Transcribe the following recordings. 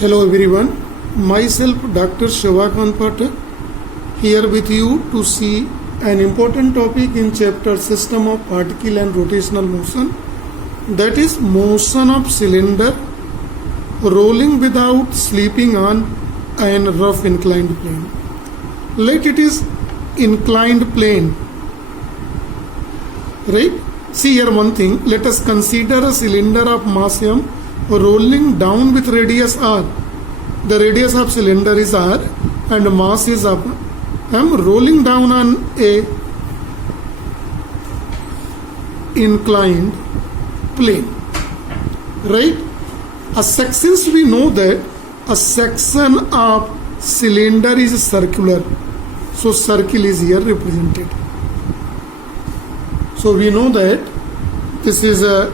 Hello everyone, myself Dr. Shivakant Pathak here with you to see an important topic in chapter System of Particle and Rotational Motion, that is motion of cylinder rolling without slipping on an rough inclined plane. Let it is inclined plane, right? See here one thing, let us consider a cylinder of mass m rolling down with radius r. The radius of cylinder is r and mass is up. M rolling down on a inclined plane, right? Since we know that a section of cylinder is circular, so circle is here represented. So we know that this is a,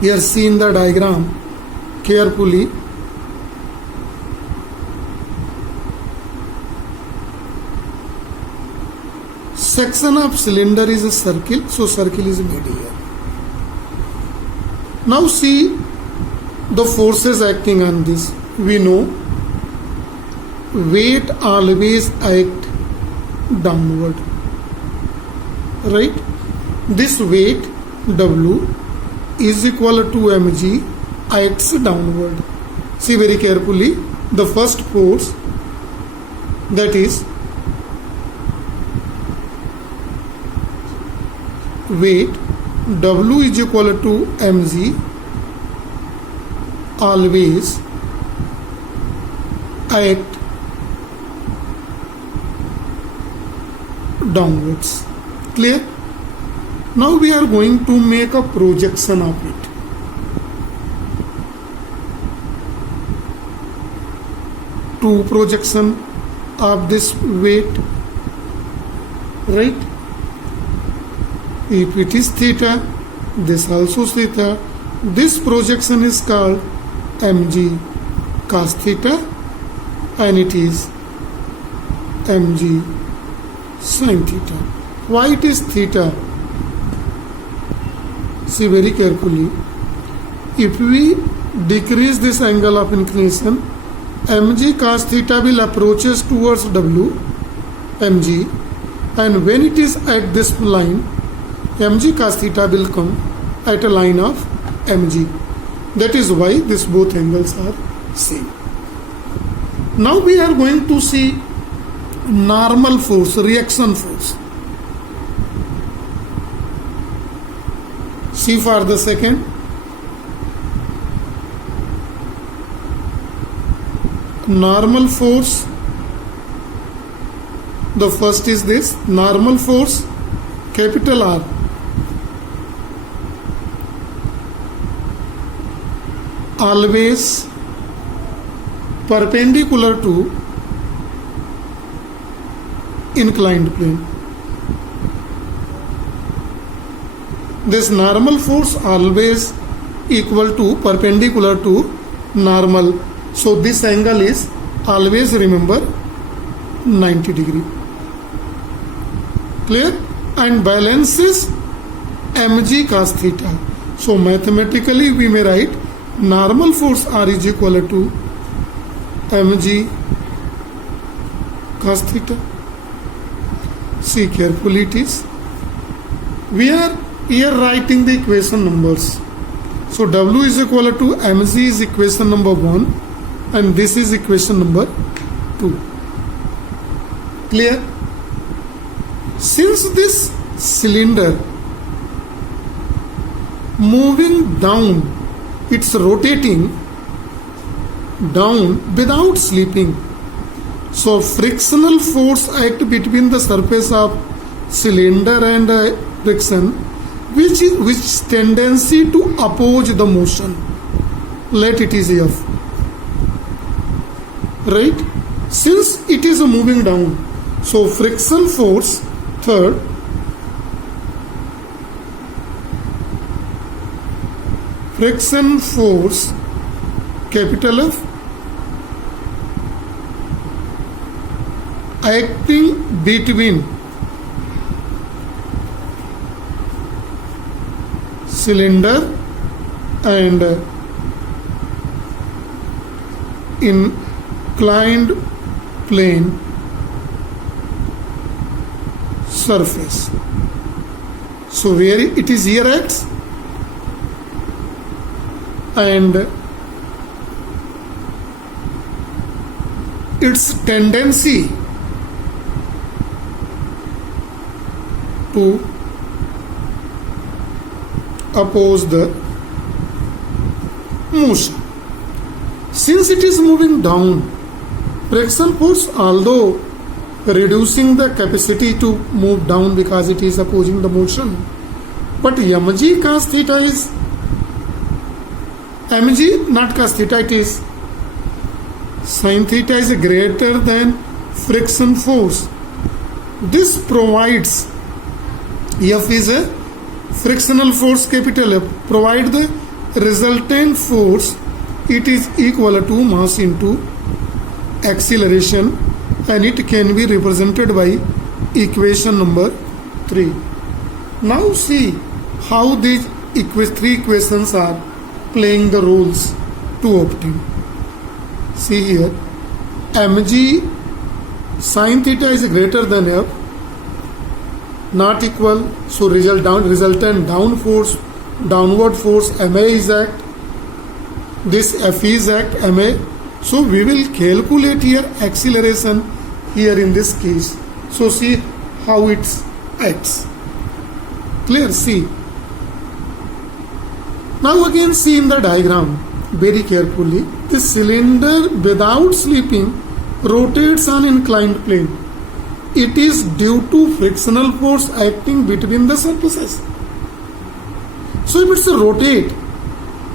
here see in the diagram carefully. Section of cylinder is a circle, so circle is made here. Now see the forces acting on this. We know weight always act downward, right? This weight W is equal to mg acts downward. See very carefully, the first force, that is weight W is equal to mg always act downwards. Clear? Now we are going to make a projection of it. Two projection of this weight, right? If it is theta, this also theta. This projection is called mg cos theta and it is mg sin theta. Why it is theta? See very carefully. If we decrease this angle of inclination, mg cos theta will approaches towards w, mg, and when it is at this line, mg cos theta will come at a line of mg. That is why these both angles are same. Now we are going to see normal force, reaction force. See for the second. Normal force. The first is this normal force, capital R. Always perpendicular to inclined plane. This normal force always equal to perpendicular to normal. So this angle is always, remember, 90 degree. Clear? And balances mg cos theta. So mathematically we may write normal force R is equal to mg cos theta. See carefully it is. We are here writing the equation numbers. So W is equal to mg is equation number 1 and this is equation number 2. Clear? Since this cylinder moving down, it's rotating down without slipping. So frictional force act between the surface of cylinder and friction, which tendency to oppose the motion. Let it is F. Right? Since it is moving down, so friction force, third, friction force, capital F, acting between cylinder and inclined plane surface. So where it is here x, and its tendency to oppose the motion. Since it is moving down, friction force, although reducing the capacity to move down because it is opposing the motion, but mg cos theta is mg, not cos theta, it is sin theta is greater than friction force. This provides, F is a frictional force capital F, provide the resultant force, it is equal to mass into acceleration, and it can be represented by equation number 3. Now see how these three equations are playing the roles to obtain. See here, mg sin theta is greater than F, not equal, so resultant downward force ma is act, this F is act ma. So we will calculate here acceleration here in this case. So see how it acts. Clear? See. Now again see in the diagram very carefully. This cylinder without slipping rotates on inclined plane. It is due to frictional force acting between the surfaces. So if it's a rotate,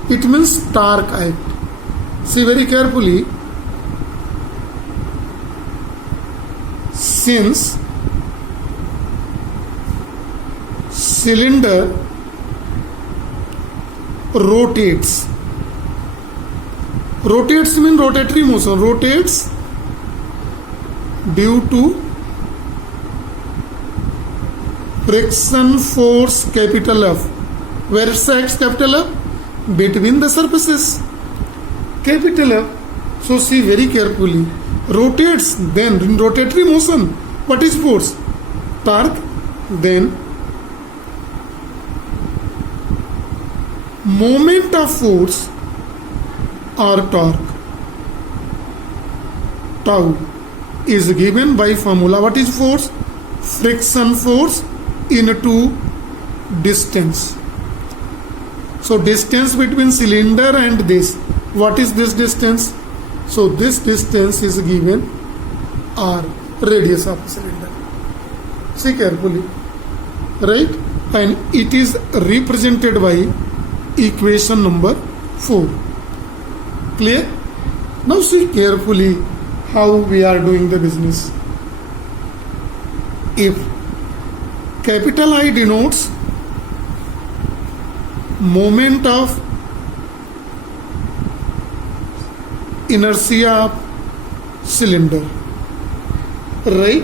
it means torque act. See very carefully. Since cylinder rotates means rotatory motion, rotates due to friction force capital F. Where it acts capital F? Between the surfaces, capital F. So see very carefully, rotates, then in rotatory motion, what is force? Torque. Then moment of force or torque, tau, is given by formula. What is force? Friction force into distance. So distance between cylinder and this, what is this distance? So this distance is given r, radius of cylinder. See carefully, right? And it is represented by equation number 4. Clear? Now see carefully how we are doing the business. If capital I denotes moment of inertia of cylinder, right?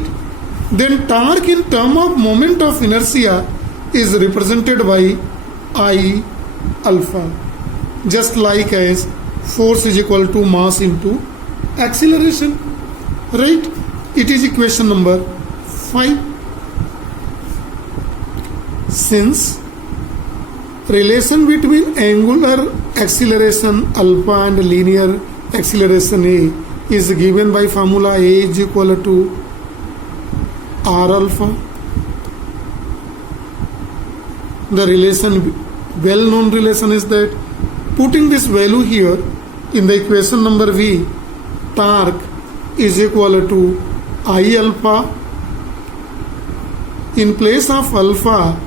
Then torque in term of moment of inertia is represented by I alpha, just like as force is equal to mass into acceleration, right? It is equation number 5. Since relation between angular acceleration alpha and linear acceleration A is given by formula A is equal to r alpha, the relation, well known relation is that putting this value here in the equation number V, torque is equal to I alpha. In place of alpha,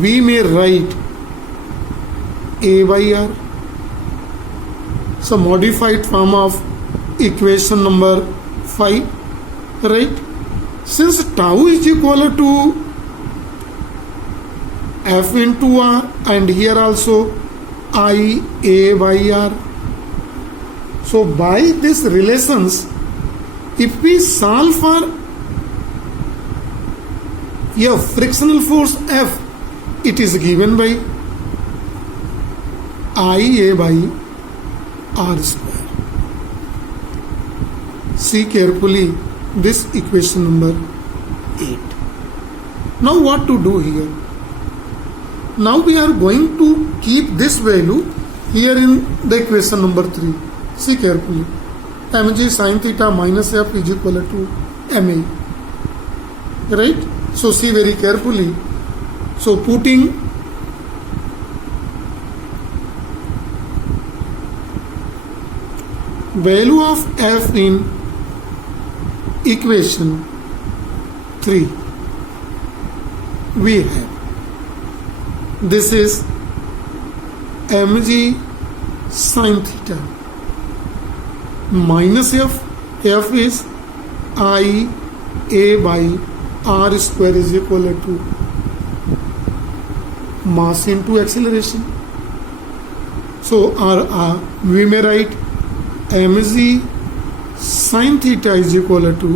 we may write A by R. So modified form of equation number 5, right? Since tau is equal to F into R, and here also I A by R. So by these relations, if we solve for F, frictional force F, it is given by I A by R square. See carefully this equation number 8. Now what to do here? Now we are going to keep this value here in the equation number 3. See carefully. mg sin theta minus f is equal to ma. Right? So see very carefully. So putting value of f in equation 3, we have this is mg sin theta minus f is I a by r square is equal to mass into acceleration. So we may write mg sin theta is equal to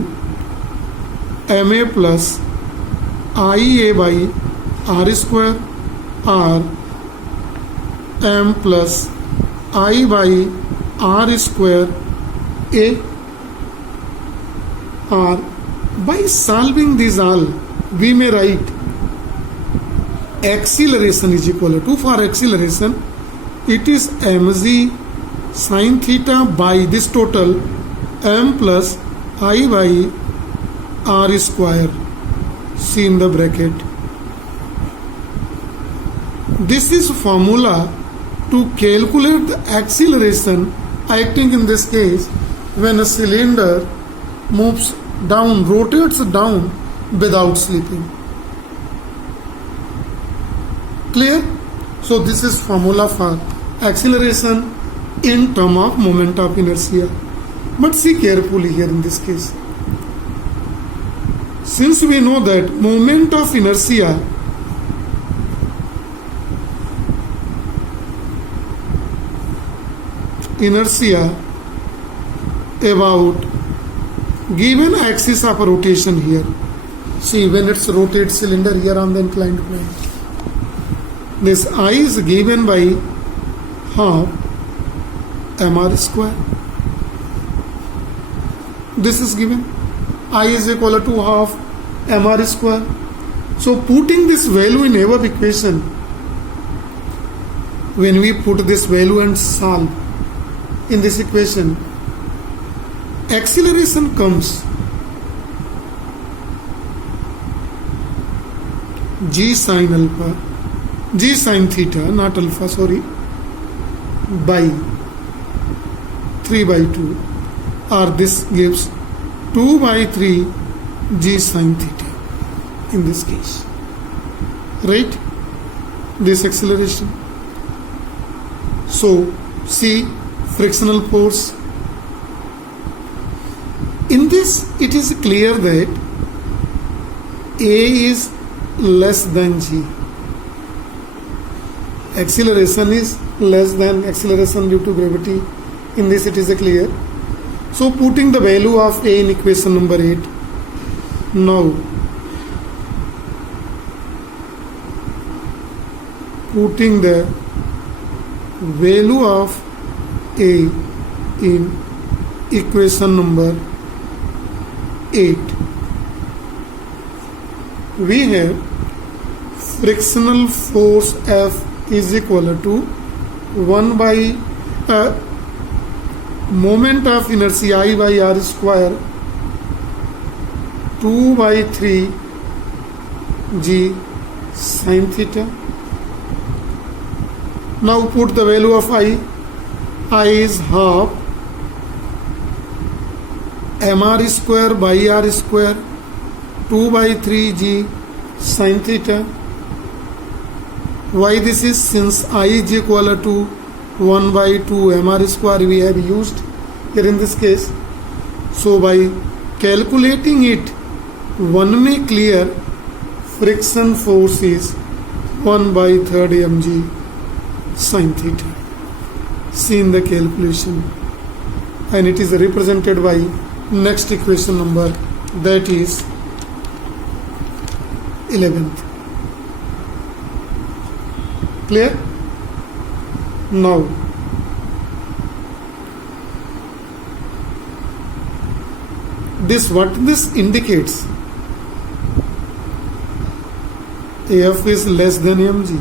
ma plus ia by r square r m plus I by r square a r. By solving these all, we may write acceleration is equal to, for acceleration it is mg sin theta by this total m plus I by r square, see in the bracket. This is formula to calculate the acceleration acting in this case when a cylinder moves down, rotates down without slipping. Clear? So this is formula for acceleration in term of moment of inertia. But see carefully here in this case. Since we know that moment of inertia about given axis of rotation here. See, when it's rotated cylinder here on the inclined plane, this I is given by half mr square. This is given. I is equal to half mr square. So putting this value in above equation, when we put this value and solve in this equation, acceleration comes g sin theta, not alpha, sorry, by 3 by 2, or this gives 2 by 3 g sin theta in this case. Right? This acceleration. So see frictional force. In this, it is clear that A is less than G. Acceleration is less than acceleration due to gravity. In this, it is clear. So putting the value of A in equation number 8. Now, putting the value of A in equation number 8, we have frictional force F is equal to 1 by moment of inertia I by r square 2 by 3 g sin theta. Now put the value of I. I is half mr square by r square 2 by 3 g sin theta. Why this is? Since I is equal to 1 by 2 mr square we have used here in this case. So by calculating it, one may clear friction force is 1 by 3rd mg sin theta. See in the calculation, and it is represented by next equation number, that is 11th. Clear? Now what this indicates? F is less than mg.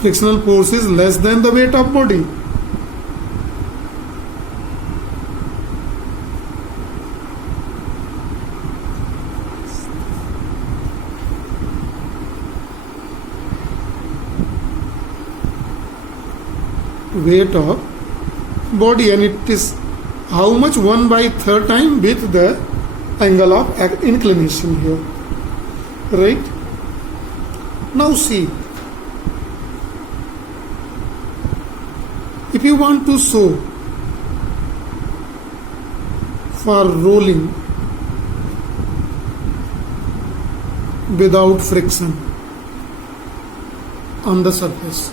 Frictional force is less than the weight of body. Weight of body, and it is how much? 1/3 time with the angle of inclination here, right? Now see, if you want to show for rolling without friction on the surface,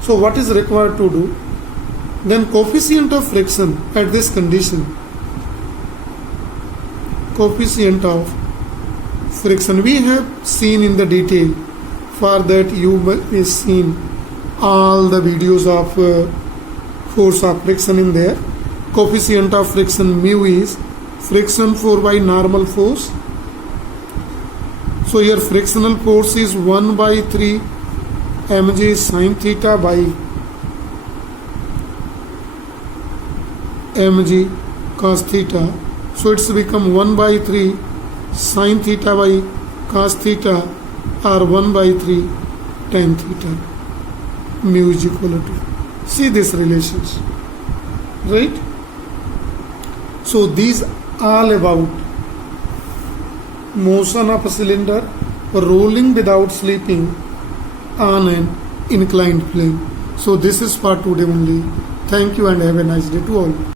so what is required to do? Then coefficient of friction at this condition, coefficient of friction we have seen in the detail. For that you may seen all the videos of force of friction in there. Coefficient of friction mu is friction 4 by normal force. So here frictional force is 1/3 mg sin theta by mg cos theta. So it's become 1/3 sin theta by cos theta, or 1/3 tan theta. Mu is equal to, see this relations, right? So these all about motion of a cylinder rolling without slipping on an inclined plane. So this is for today only. Thank you and have a nice day to all.